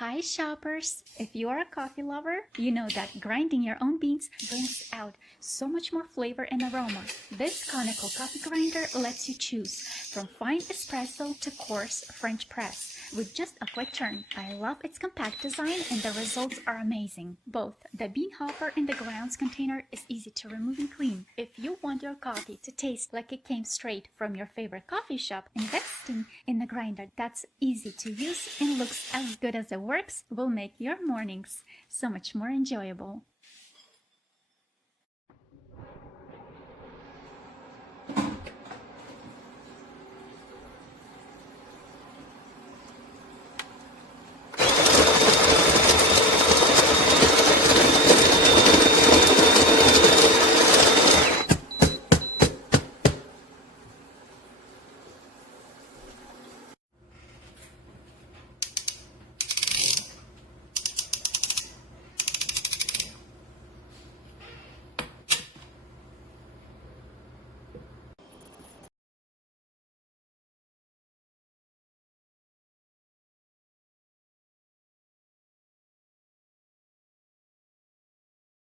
Hi shoppers! If you are a coffee lover, you know that grinding your own beans brings out so much more flavor and aroma. This conical coffee grinder lets you choose from fine espresso to coarse French press with just a quick turn. I love its compact design and the results are amazing. Both the bean hopper and the grounds container is easy to remove and clean. If you want your coffee to taste like it came straight from your favorite coffee shop, investing in a grinder that's easy to use and looks as good as it works will make your mornings so much more enjoyable.